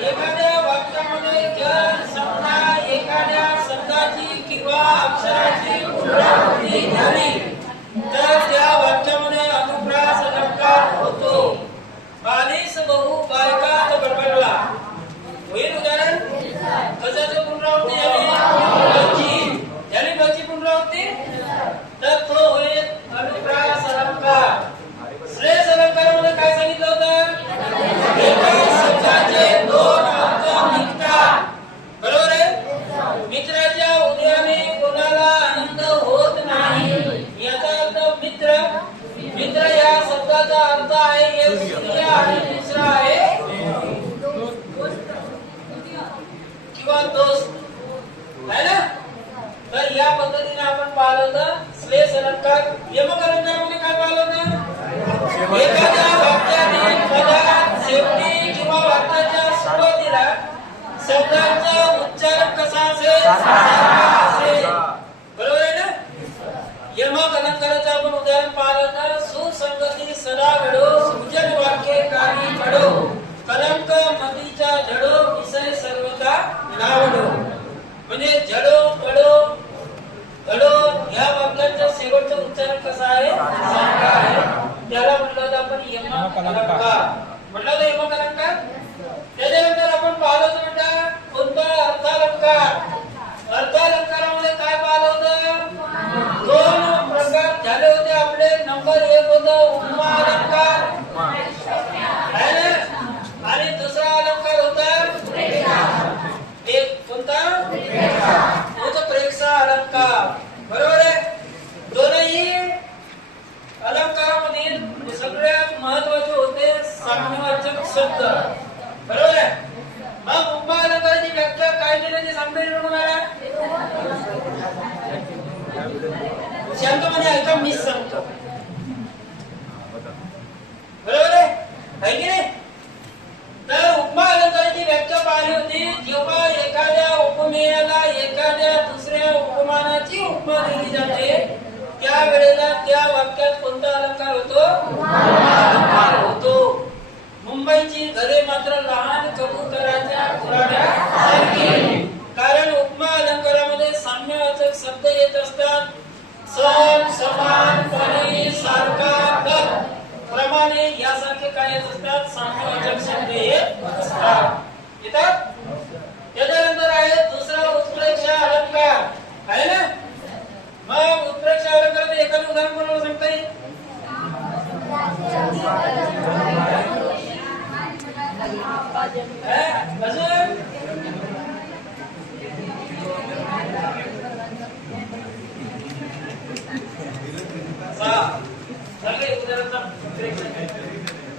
एखाद्या वाक्यामध्ये जर समजा एखाद्या शब्दाची किंवा अक्षराची पुनरावृत्ती झाली तर त्या वाक्यामध्ये अनुप्रास अलंकार होतो. बालीस बहु बायकात बडबडला होईल उदाहरण? कशाचं पुनरावृत्ती झाली बची झाली बची पुनरावृत्ती तर तो होईल अनुप्रास अलंकार श्रेयस अलंकारामध्ये काय सांगितलं होतं एका शब्दाचे दोन अर्थ निघतात बरोबर आहे मित्राच्या उदयाने कोणाला आनंद होत नाही याचा अर्थ मित्र मित्र या शब्दाचा अर्थ आहे एक स्त्रिय आणि दुसरा आहे किंवा दोस्त आहे ना तर या पद्धतीने आपण पाहिलं तर श्लेष अलंकार काय पाहिलं होतं एखाद्या वाक्याने पदात शेवटी किंवा वाक्याच्या सुरुवातीला कसा असेल? असेल. बरोबर आहे ना? आपण उदाहरण पाहिलं तर सुसंगती सदा घडो सुजन वाक्य काही घडो कलंक मतीचा झडो विषय सर्वता नावडो. म्हणजे झडो उच्चारण कसा आहे? सारखं आहे. त्याला म्हटलं होतं आपण यमक अलंकार. म्हटलं होतं यमक अलंकार? त्याच्यानंतर आपण पाहिलं होतं म्हणता कोणता अर्थालंकार अर्थालंकारामध्ये काय पाहिलं होतं? दोन प्रकार झाले होते आपले. नंबर एक होतं उपमा अलंकार आहे ना? आणि दुसरा अलंकार होता एक कोणता होतं प्रेक्षा अलंकार बरोबर आहे दोनही अलंकारामधील सगळ्यात महत्त्वाचे होते साम्यवाचक शब्द बरोबर आहे मग उपमा अलंकाराची व्याख्या काय केली ते सांगता येईल तुम्हाला शांतपणे ऐका मीच सांगतो. बरोबर आहे? आहे की नाही? तर उपमा अलंकाराची व्याख्या पाहिली होती जेव्हा एखाद्या उपमेयाला एखाद्या दुसऱ्या उपमानाची उपमा दिली जाते त्या वाक्यात त्या वाक्या होतो उपमा अलंकार होतो मुंबईची घरे मात्र लहान कबुतराच्या खुराड्यासारखी कारण उपमा अलंकारामध्ये साम्यवाचक शब्द येत असतात सम समान परी सारखा कर. प्रमाणे यासारखे काय येत असतात साम्यवाचक शब्द येत असतात येतात त्याच्यानंतर आहे दुसरा उत्प्रेक्ष अलंकार. आहे ना? मग उत्प्रेक्ष अलंकार एखादं उदाहरण कोणाला सांगता येईल? अजून?